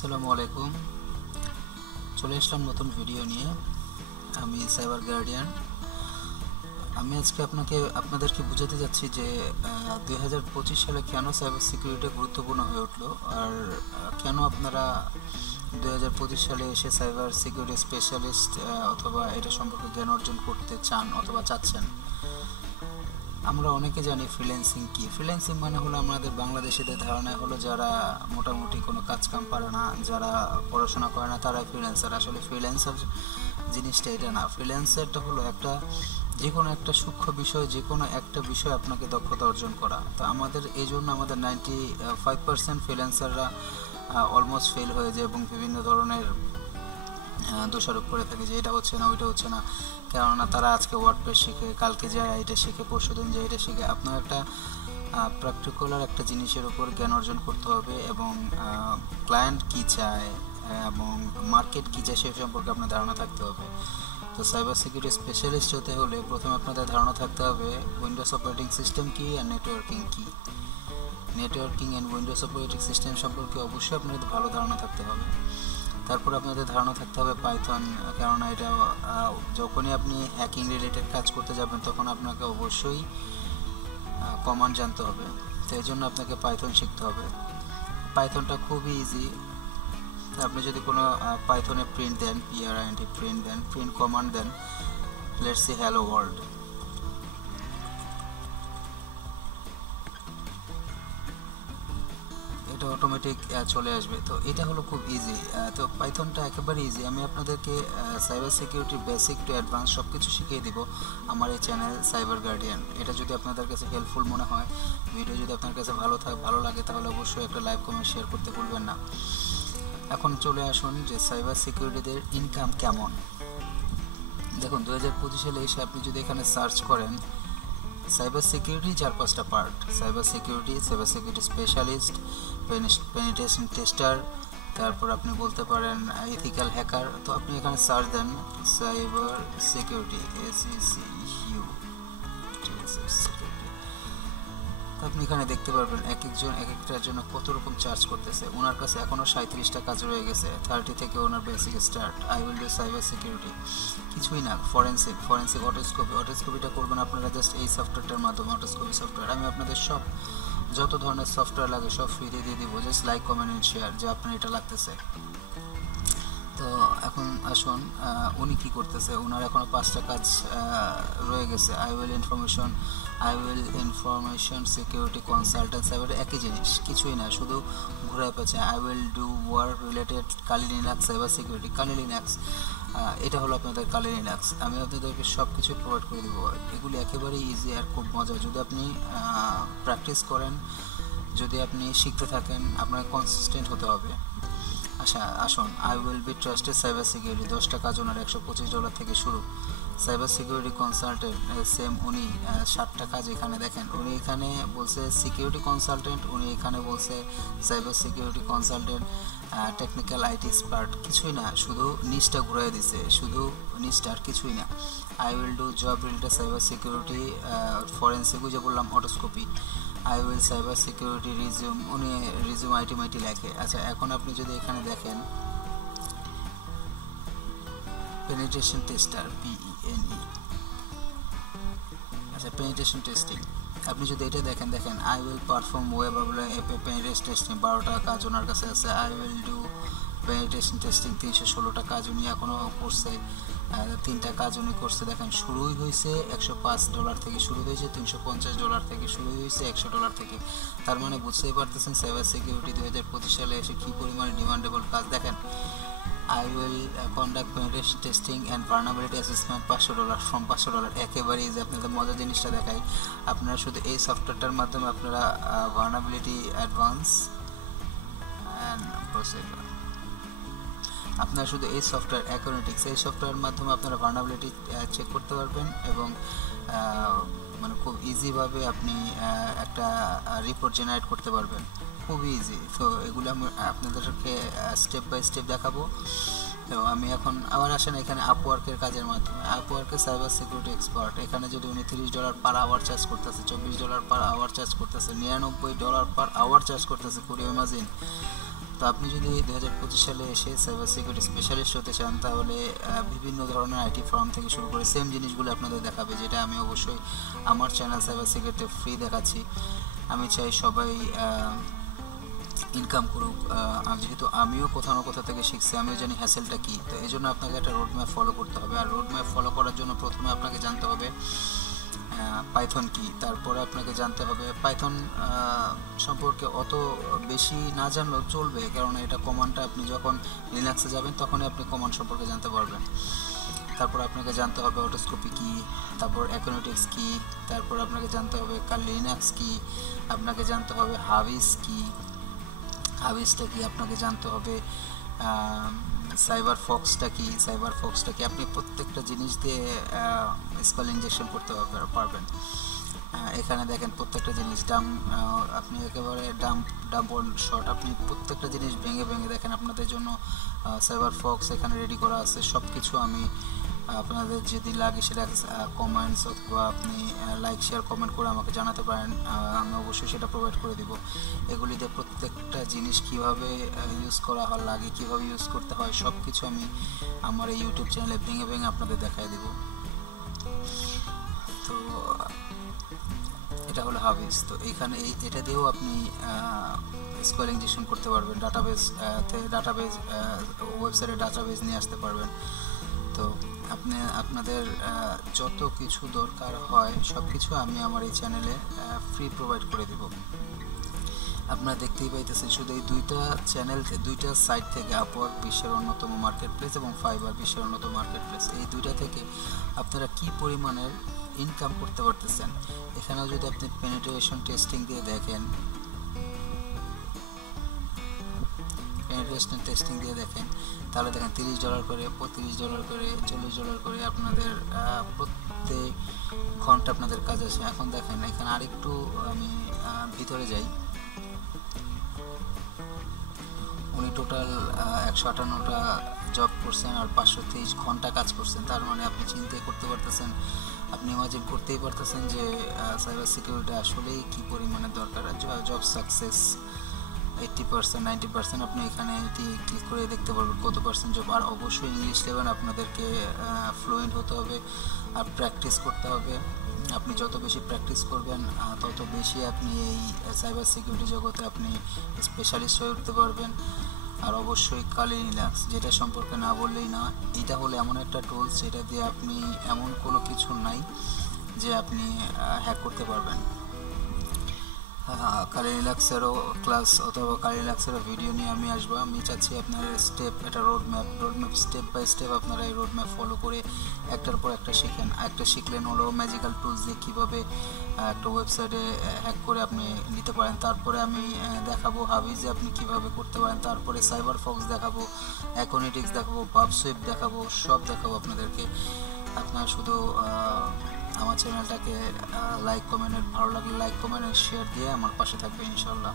আসসালামু আলাইকুম। চলে আসলাম নতুন ভিডিও নিয়ে। আমি সাইবার গার্ডিয়ান। আমি আজকে আপনাদেরকে বোঝাতে যাচ্ছি যে 2025 সালে কেন সাইবার সিকিউরিটি গুরুত্বপূর্ণ হয়ে উঠলো, আর কেন আপনারা 2025 সালে এসে সাইবার সিকিউরিটি স্পেশালিস্ট অথবা এটা সম্পর্কে জ্ঞান অর্জন করতে চান অথবা চাচ্ছেন। আমরা অনেকে জানি ফ্রিল্যান্সিং কি। ফ্রিল্যান্সিং মানে হলো আমাদের বাংলাদেশিদের ধারণা হলো যারা মোটামুটি কোনো কাজ কাম পারে না, যারা পড়াশোনা করে না, তারাই ফ্রিল্যান্সার। আসলে ফ্রিল্যান্সার জিনিসটা এটা না। ফ্রিল্যান্সারটা হলো যে কোনো একটা সূক্ষ্ম বিষয়, যে কোনো একটা বিষয় আপনাকে দক্ষতা অর্জন করা। তো এই জন্য আমাদের 95% ফ্রিল্যান্সাররা অলমোস্ট ফেল হয়ে যায় এবং বিভিন্ন ধরনের দোষারোপ করে থাকে যে এটা হচ্ছে না, ওইটা হচ্ছে না। কেননা তারা আজকে ওয়ার্ডপ্রেস শিখে, কালকে যায় এটা শিখে, পরশুদিন যায় এটা শিখে। আপনার একটা প্র্যাকটিক্যাল একটা জিনিসের উপর জ্ঞান অর্জন করতে হবে এবং ক্লায়েন্ট কী চায় এবং মার্কেট কী চায় সে সম্পর্কে আপনার ধারণা থাকতে হবে। তো সাইবার সিকিউরিটি স্পেশালিস্ট হতে হলে প্রথমে আপনাদের ধারণা থাকতে হবে উইন্ডোজ অপারেটিং সিস্টেম কী আর নেটওয়ার্কিং কী। Networking and Windows operating system সম্পর্কে অবশ্যই আপনাদের ভালো ধারণা থাকতে হবে। তারপর আপনাদের ধারণা থাকতে হবে পাইথন, কেননা এটা যখনই আপনি হ্যাকিং রিলেটেড কাজ করতে যাবেন তখন আপনাকে অবশ্যই কমান্ড জানতে হবে। তো এই জন্য আপনাকে পাইথন শিখতে হবে। পাইথনটা খুবই ইজি। আপনি যদি কোনো পাইথনে প্রিন্ট দেন, প্রিন্ট কমান্ড দেন, লেটস সি হ্যালো ওয়ার্ল্ড, এটা অটোমেটিক চলে আসবে। তো এটা হলো খুব ইজি। তো পাইথনটা একেবারে ইজি। আমি আপনাদেরকে সাইবার সিকিউরিটির বেসিক টু অ্যাডভান্স সব কিছু শিখিয়ে দিব আমার এই চ্যানেল সাইবার গার্ডিয়ান। এটা যদি আপনাদের কাছে হেল্পফুল মনে হয়, ভিডিও যদি আপনার কাছে ভালো লাগে, তাহলে অবশ্যই একটা লাইক কমেন্ট শেয়ার করতে ভুলবেন না। এখন চলে আসুন যে সাইবার সিকিউরিটিদের ইনকাম কেমন। দেখুন 2025 সালে এসে আপনি যদি এখানে সার্চ করেন সাইবার সিকিউরিটি 4-5টা part: cyber security specialist, penetration tester, তারপর আপনি বলতে পারেন এথিক্যাল হ্যাকার। তো আপনি এখানে সার্চ দেন সাইবার সিকিউরিটি, SECU, আপনি এখানে দেখতে পারবেন এক একটার জন্য কত রকম চার্জ করতেছে। ওনার কাছে এখনও 37টা কাজ রয়ে গেছে। 30 থেকে ওনার basic start. I will do cyber security, কিছুই না। ফরেন্সিক অটোস্কোপিটা করবেন আপনারা জাস্ট এই সফটওয়্যারটার মাধ্যমে, অটোস্কোপি সফটওয়্যার। আমি আপনাদের যত ধরনের সফটওয়্যার লাগে সব ফ্রিতে দিয়ে দিব। Just like comment and share যে আপনার এটা লাগতেছে। তো এখন আসুন উনি কী করতেছে। ওনার এখনও 5টা কাজ রয়ে গেছে। I will information security consultant. Cyber একই জিনিস, কিছুই না, শুধু ঘুরায় পেছে। I will do work related Kali Linux cyber security, Kali Linux. এটা হলো আপনাদের কালি লিনাক্স। আমি আপনাদেরকে সব কিছু প্রোভাইড করে দেবো। এগুলি একেবারেই ইজি আর খুব মজা। যদি আপনি প্র্যাকটিস করেন, যদি আপনি শিখতে থাকেন, আপনাকে কনসিস্টেন্ট হতে হবে। আচ্ছা আসুন, I will be trusted cyber security, 10টা কাজ ওনার $125 থেকে শুরু। সাইবার সিকিউরিটি কনসালটেন্ট সেম, উনি 60টা কাজ এখানে দেখেন। উনি এখানে বলছে সিকিউরিটি কনসালটেন্ট, উনি এখানে বলছে cyber security consultant, technical IT expert. কিছুই না, শুধু নিচটা ঘুরাই দিছে, শুধু নিচটা, আর কিছুই না। I will do job related cyber security forensic, যে বললাম autoscopy. I will cyber security resume, উনি রিজিউম আইটি লেখে। আচ্ছা এখন আপনি যদি এখানে দেখেন পেনিট্রেশন টেস্টার, PENE, আচ্ছা পেনিট্রেশন টেস্টিং, আপনি যদি এটা দেখেন I will perform web penetration testing, 12টা কাজ ওনার কাছে আছে। I will do penetration testing, 316টা কাজ উনি এখনও করছে। 3টা কাজ উনি করছে। দেখেন শুরুই হয়েছে $105 থেকে, শুরু হয়েছে $350 থেকে, শুরু হয়েছে $100 থেকে। তার মানে বুঝতেই পারতেছেন সাইবার সিকিউরিটি 2025 সালে এসে কী পরিমাণে ডিমান্ডেবল কাজ। দেখেন I will conduct penetration testing and vulnerability assessment, $500 from $500। একেবারে যে আপনাদের মজার জিনিসটা দেখাই, আপনারা শুধু এই সফটওয়্যারটার মাধ্যমে আপনারা ভালনারেবিলিটি অ্যাডভান্স অ্যান্ড প্রসিডিউর, আপনারা শুধু এই সফটওয়্যার অ্যাকোনেটিক্স, এই সফটওয়্যারের মাধ্যমে আপনারা ভালনারেবিলিটি চেক করতে পারবেন এবং মানে খুব ইজিভাবে আপনি একটা রিপোর্ট জেনারেট করতে পারবেন, খুবই ইজি। তো এগুলো আমি আপনাদেরকে স্টেপ বাই স্টেপ দেখাবো। তো আমি এখন আবার আসেন এখানে আপওয়ার্কের কাজের মাধ্যমে। আপওয়ার্কে সাইবার সিকিউরিটি এক্সপার্ট, এখানে যদি উনি $30 পার আওয়ার চার্জ করতেছে, $24 পার আওয়ার চার্জ করতেছে, $99 পার আওয়ার চার্জ করতেছে, করে ইমাজিন। তো আপনি যদি 2025 সালে এসে সাইবার সিকিউরিটি স্পেশালিস্ট হতে চান, তাহলে বিভিন্ন ধরনের আইটি ফার্ম থেকে শুরু করে সেম জিনিসগুলো আপনাদের দেখাবে, যেটা আমি অবশ্যই আমার চ্যানেল সাইবার সিকিউরিটি ফ্রি দেখাচ্ছি। আমি চাই সবাই ইনকাম করুক, যেহেতু আমিও কোথাও না কোথা থেকে শিখছি, আমিও জানি হ্যাসেলটা কী। তো এই জন্য আপনাকে একটা রোড ম্যাপ ফলো করতে হবে। আর রোড ম্যাপ ফলো করার জন্য প্রথমে আপনাকে জানতে হবে পাইথন কি, তারপরে আপনাকে জানতে হবে পাইথন সম্পর্কে অত বেশি না জানলেও চলবে, কারণ এটা কমান্ডটা আপনি যখন লিনাক্সে যাবেন তখনই আপনি কমান্ড সম্পর্কে জানতে পারবেন। তারপর আপনাকে জানতে হবে অটোস্কোপি কি, তারপর অ্যাকোনেটিক্স কি, তারপর আপনাকে জানতে হবে লিনাক্স কি, আপনাকে জানতে হবে হাভিস কি, হাভিসটা কি, আপনাকে জানতে হবে সাইবার ফক্সটা কি, আপনি প্রত্যেকটা জিনিস দিয়ে স্পেল ইনজেকশন করতে পারবেন। এখানে দেখেন প্রত্যেকটা জিনিস আপনি একেবারে ডাবল শট, আপনি প্রত্যেকটা জিনিস ভেঙে ভেঙে দেখেন। আপনাদের জন্য সাইবার ফক্স এখানে রেডি করা আছে। সব কিছু আমি আপনাদের যদি লাগে সেটা কমেন্টস অথবা আপনি লাইক শেয়ার কমেন্ট করে আমাকে জানাতে পারেন, আমি অবশ্যই সেটা প্রোভাইড করে দিব। এগুলিতে প্রত্যেকটা জিনিস কিভাবে ইউজ করা লাগে, কিভাবে ইউজ করতে হয়, সব কিছু আমি আমার এই ইউটিউব চ্যানেলে ভেঙে ভেঙে আপনাদের দেখাই দেব। তো এটা হলো হাভিস। তো এইখানে এটা দিয়েও আপনি স্কোয়ার ইনজেকশন করতে পারবেন, ডাটাবেজ ওয়েবসাইটে ডাটাবেজ নিয়ে আসতে পারবেন। তো আপনাদের যত কিছু দরকার হয় সব কিছু আমি আমার এই চ্যানেলে ফ্রি প্রোভাইড করে দেব। আপনারা দেখতেই পাইতেছেন শুধু এই দুইটা সাইট থেকে, আপওয়ার্ক বিশ্বের অন্যতম মার্কেট প্লেস এবং ফাইবার বিশ্বের অন্যতম মার্কেট প্লেস, এই দুইটা থেকে আপনারা কি পরিমাণের ইনকাম করতে পারতেছেন। এখানেও যদি আপনি পেনিট্রেশন টেস্টিং দিয়ে দেখেন, তাহলে দেখেন $30 করে, $35 করে, $40 করে আপনাদের প্রত্যেক ঘন্টা আপনাদের কাজ আছে। এখন দেখেন এখানে আরেকটু আমি ভিতরে যাই, উনি টোটাল 158টা জব করছেন আর 523 ঘন্টা কাজ করছেন। তার মানে আপনি চিন্তাই করতে পারতেছেন, আপনি ইমাজিন করতেই পারতেছেন যে সাইবার সিকিউরিটি আসলেই কী পরিমাণে দরকার। জব সাকসেস 80%, 90%, আপনি এখানে এটি ক্লিক করে দেখতে পারবেন কত পার্সেন্ট জব। আর অবশ্যই ইংলিশ লেভেল আপনাদেরকে ফ্লুয়েন্ট হতে হবে আর প্র্যাকটিস করতে হবে। আপনি যত বেশি প্র্যাকটিস করবেন তত বেশি আপনি এই সাইবার সিকিউরিটি জগতে আপনি স্পেশালিস্ট হয়ে উঠতে পারবেন। আর অবশ্যই কালি লিনাক্স, যেটা সম্পর্কে না বললেই না, এটা হলো এমন একটা টুলস যেটা দিয়ে আপনি এমন কোনো কিছু নাই যে আপনি হ্যাক করতে পারবেন। কালি লিনাক্সেরও ক্লাস অথবা কালি লিনাক্সেরও ভিডিও নিয়ে আমি আসবো। আমি চাচ্ছি আপনার একটা road map step by step আপনারা এই রোড ম্যাপ ফলো করে একটার পর একটা শিখেন। একটা শিখলেন হলো ম্যাজিক্যাল টুলস দিয়ে কীভাবে একটা ওয়েবসাইটে হ্যাক করে আপনি নিতে পারেন। তারপরে আমি দেখাবো হাভিজে আপনি কীভাবে করতে পারেন। তারপরে সাইবার ফক্স দেখাবো, অ্যাকোনেটিক্স দেখাবো, পাবসুইপ দেখাবো, সব দেখাবো আপনাদেরকে। আপনার শুধু আমার চ্যানেলটাকে ভালো লাগলে লাইক কমেন্ট শেয়ার দিয়ে আমার পাশে থাকবে ইনশাল্লাহ।